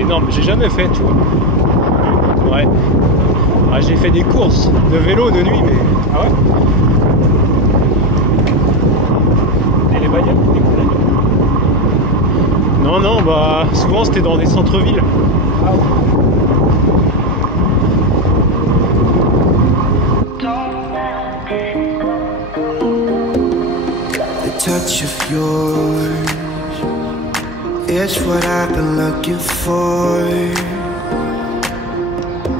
énorme, j'ai jamais fait, tu vois. Ouais. Ah, j'ai fait des courses de vélo de nuit, mais... Ah ouais. Et les bagnoles qui découlent? Non, non, bah souvent c'était dans des centres-villes. Ah ouais. The touch of yours is what I've been looking for.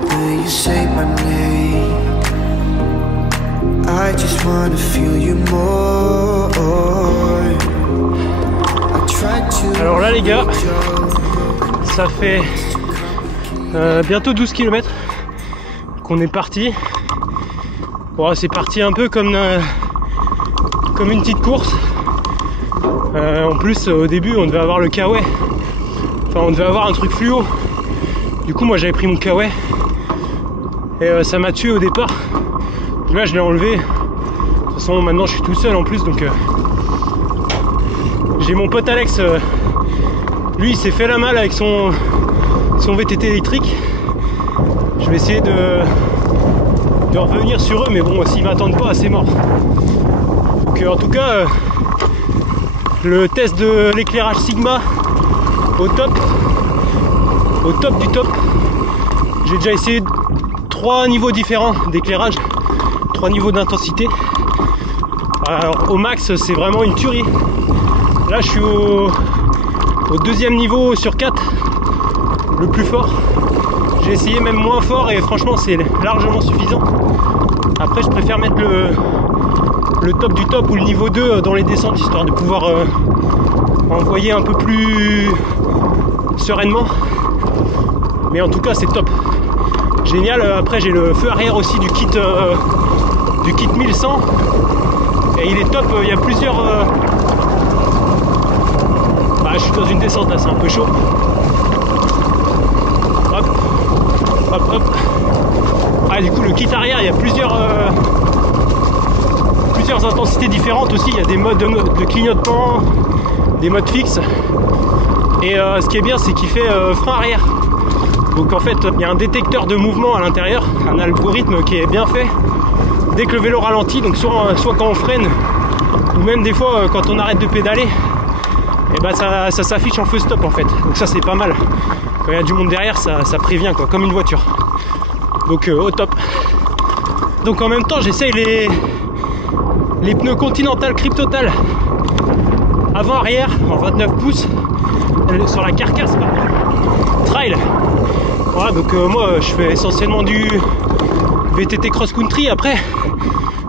When you say my name, I just wanna feel you more. I tried to. Alors là les gars, ça fait bientôt 12 km qu'on est parti. Bon, c'est parti un peu comme une petite course. En plus au début on devait avoir le kawaii. Enfin on devait avoir un truc fluo. Du coup moi j'avais pris mon kawaii. Et ça m'a tué au départ. Là je l'ai enlevé. De toute façon maintenant je suis tout seul en plus donc j'ai mon pote Alex, lui il s'est fait la malle avec son VTT électrique. Je vais essayer de revenir sur eux, mais bon s'ils m'attendent pas c'est mort. Donc en tout cas le test de l'éclairage Sigma au top du top. J'ai déjà essayé 3 niveaux différents d'éclairage, 3 niveaux d'intensité. Alors au max c'est vraiment une tuerie. Là je suis au deuxième niveau sur 4, le plus fort. J'ai essayé même moins fort et franchement c'est largement suffisant. Après je préfère mettre le top du top ou le niveau 2 dans les descentes, histoire de pouvoir envoyer un peu plus sereinement. Mais en tout cas c'est top. Génial. Après j'ai le feu arrière aussi du kit 1100 et il est top. Il y a plusieurs je suis dans une descente là, c'est un peu chaud. Hop, hop, hop. Ah, du coup le kit arrière, il y a plusieurs intensités différentes aussi. Il y a des modes de clignotement, des modes fixes. Et ce qui est bien c'est qu'il fait frein arrière. Donc en fait il y a un détecteur de mouvement à l'intérieur, un algorithme qui est bien fait. Dès que le vélo ralentit, donc soit quand on freine ou même des fois quand on arrête de pédaler, et bah ça s'affiche en feu stop en fait. Donc ça c'est pas mal. Quand il y a du monde derrière ça prévient quoi, comme une voiture. Donc au top. Donc en même temps j'essaye les pneus Continental Cryptotal avant arrière en 29 pouces sur la carcasse trail. Voilà, donc moi je fais essentiellement du VTT cross country. Après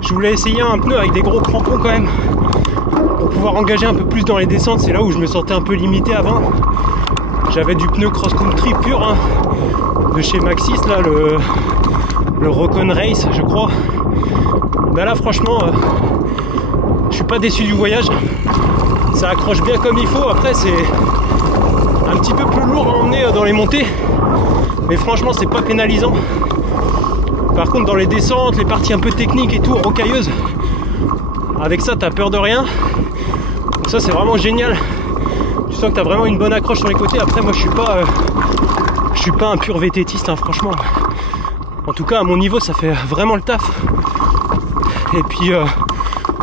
je voulais essayer un pneu avec des gros crampons quand même pour pouvoir engager un peu plus dans les descentes. C'est là où je me sentais un peu limité avant. J'avais du pneu cross country pur hein, de chez Maxxis là, le Recon Race je crois. Bah là franchement je suis pas déçu du voyage, ça accroche bien comme il faut. Après c'est un petit peu plus lourd à emmener dans les montées, mais franchement c'est pas pénalisant. Par contre dans les descentes, les parties un peu techniques et tout, rocailleuses, avec ça t'as peur de rien. Donc ça c'est vraiment génial. Tu sens que t'as vraiment une bonne accroche sur les côtés. Après moi je suis pas un pur VTTiste hein, franchement. En tout cas à mon niveau ça fait vraiment le taf. Et puis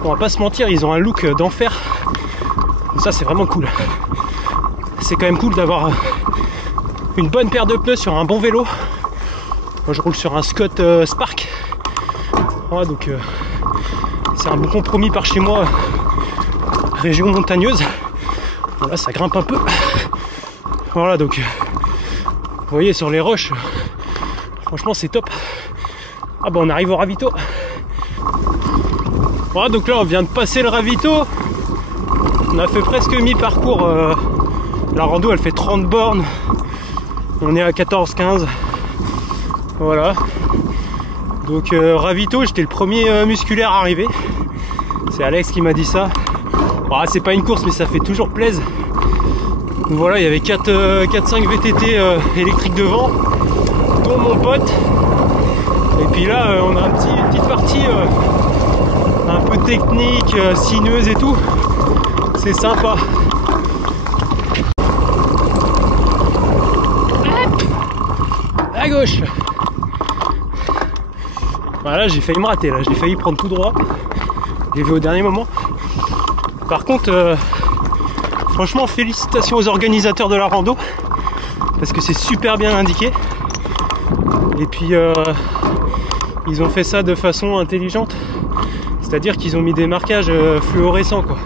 on va pas se mentir, ils ont un look d'enfer. Donc ça c'est vraiment cool. C'est quand même cool d'avoir une bonne paire de pneus sur un bon vélo. Moi je roule sur un Scott Spark. Voilà, donc c'est un bon compromis par chez moi. Région montagneuse. Voilà, ça grimpe un peu. Voilà, donc vous voyez sur les roches, franchement c'est top. Ah bah on arrive au ravito. Voilà, donc là on vient de passer le ravito. On a fait presque mi-parcours. La rando elle fait 30 bornes. On est à 14-15. Voilà. Donc ravito, j'étais le premier musculaire à arriver. C'est Alex qui m'a dit ça. Bon, c'est pas une course mais ça fait toujours plaisir. Donc voilà, il y avait 4-5 VTT électriques devant, dont mon pote. Et puis là on a une petite partie un peu technique, sinueuse et tout. C'est sympa. à gauche. Voilà, j'ai failli me rater là, j'ai failli prendre tout droit. J'ai vu au dernier moment. Par contre, franchement, félicitations aux organisateurs de la rando parce que c'est super bien indiqué. Et puis ils ont fait ça de façon intelligente, c'est-à-dire qu'ils ont mis des marquages fluorescents quoi.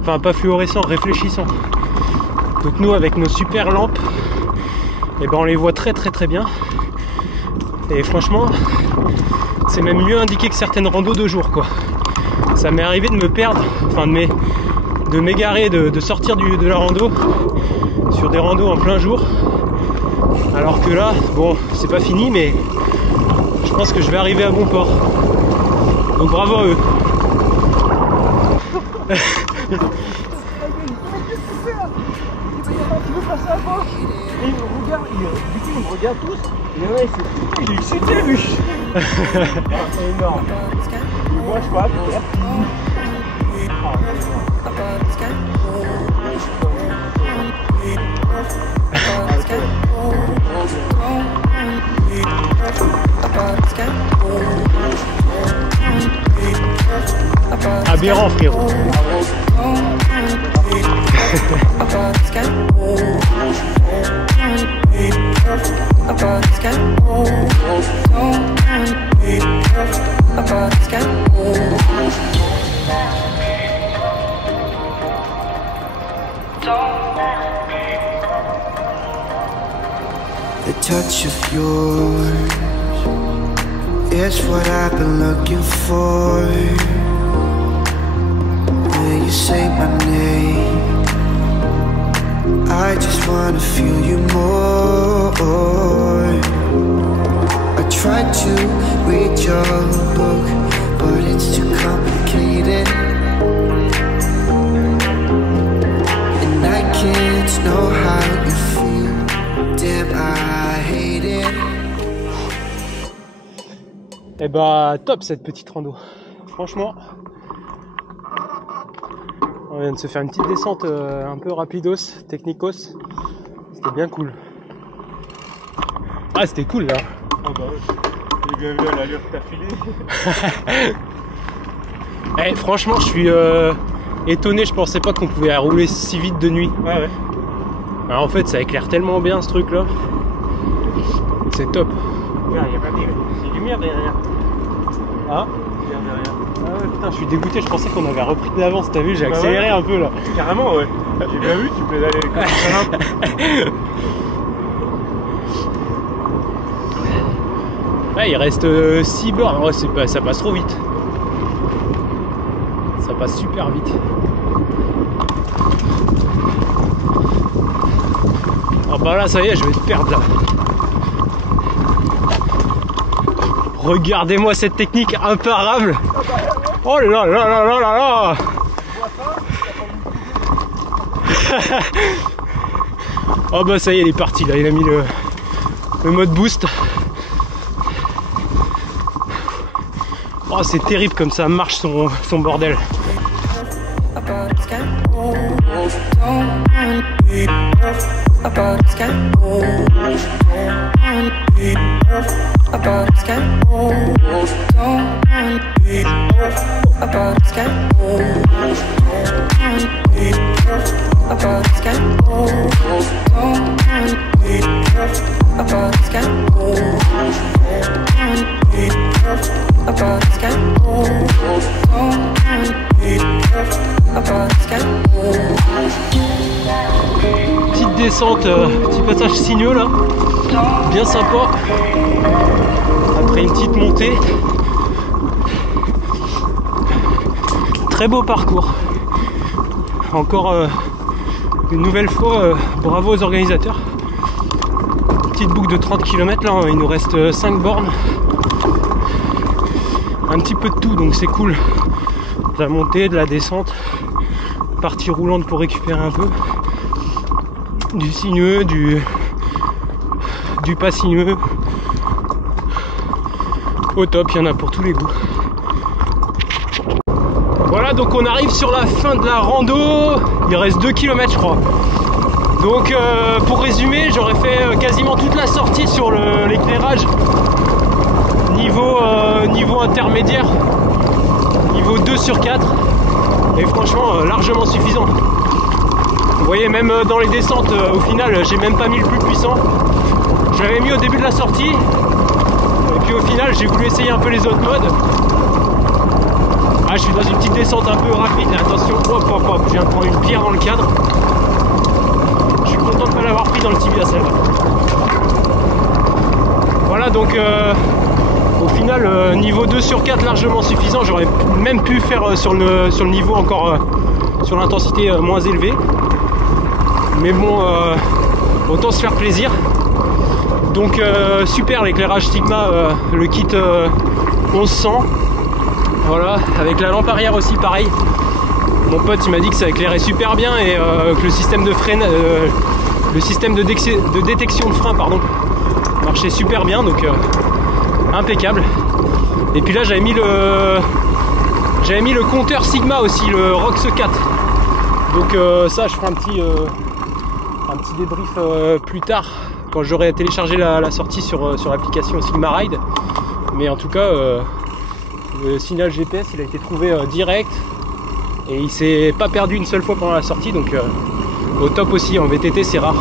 Enfin pas fluorescents, réfléchissants. Donc nous avec nos super lampes, et ben on les voit très bien. Et franchement, c'est même mieux indiqué que certaines randos de jour quoi. Ça m'est arrivé de me perdre, enfin de m'égarer, de sortir de la rando sur des randos en plein jour. Alors que là, bon, c'est pas fini, mais je pense que je vais arriver à bon port. Donc bravo à eux. Et du coup, ils me regardent tous. Et là, il est excité, lui. C'est énorme. Moi, je passe. Aberrant, frérot. The touch of yours is what I've been looking for. When you say my name, I just wanna feel you more. I tried to read your book, but it's too complicated, and I can't know how you feel. Damn, I hate it. Et bah top cette petite rando. Franchement, on vient de se faire une petite descente un peu rapidos, technicos. C'était bien cool. Ah c'était cool là. Oh bah ouais. J'ai bien vu à l'allure que t'as filé. Eh, franchement je suis étonné, je pensais pas qu'on pouvait rouler si vite de nuit. Ouais ouais. Alors, en fait ça éclaire tellement bien ce truc là. C'est top. Regarde, y'a pas de lumière derrière. Ah Lumière derrière. Ah ouais putain je suis dégoûté, je pensais qu'on avait repris de l'avance, t'as vu, j'ai accéléré un peu là. Carrément ouais. J'ai bien vu, tu pédalais comme ça. Ouais, il reste 6 bornes, ouais, ça passe trop vite. Ça passe super vite. Ah bah là ça y est, je vais te perdre là. Regardez-moi cette technique imparable. Oh là là là là là là. Oh bah ça y est, il est parti là, il a mis le mode boost. Oh c'est terrible comme ça marche son bordel. Petite descente, petit passage sinueux là, bien sympa. Après une petite montée, très beau parcours. Encore une nouvelle fois, bravo aux organisateurs. Petite boucle de 30 km là, il nous reste 5 bornes. Un petit peu de tout, donc c'est cool. De la montée, de la descente, partie roulante pour récupérer un peu, du sinueux, du pas sinueux. Au top, il y en a pour tous les goûts. Voilà, donc on arrive sur la fin de la rando. Il reste 2 km je crois. Donc pour résumer, j'aurais fait quasiment toute la sortie sur l'éclairage niveau intermédiaire, niveau 2 sur 4, et franchement largement suffisant. Vous voyez, même dans les descentes, au final j'ai même pas mis le plus puissant. J'avais mis au début de la sortie, et puis au final j'ai voulu essayer un peu les autres modes. Ah, je suis dans une petite descente un peu rapide, attention, hop hop hop, je viens de prendre une pierre dans le cadre. Je suis content de ne pas l'avoir pris dans le tibia celle-là. Voilà, donc au final niveau 2 sur 4 largement suffisant. J'aurais même pu faire sur le niveau encore sur l'intensité moins élevée, mais bon, autant se faire plaisir. Donc super l'éclairage Sigma, le kit 1100, voilà, avec la lampe arrière aussi pareil. Mon pote il m'a dit que ça éclairait super bien et que le système de frein, le système de détection de frein pardon, marchait super bien, donc impeccable. Et puis là j'avais mis le compteur Sigma aussi, le ROX 4. Donc ça je ferai un petit débrief plus tard quand j'aurai téléchargé la sortie sur l'application Sigma Ride. Mais en tout cas le signal GPS il a été trouvé direct et il s'est pas perdu une seule fois pendant la sortie, donc au top aussi. En VTT c'est rare.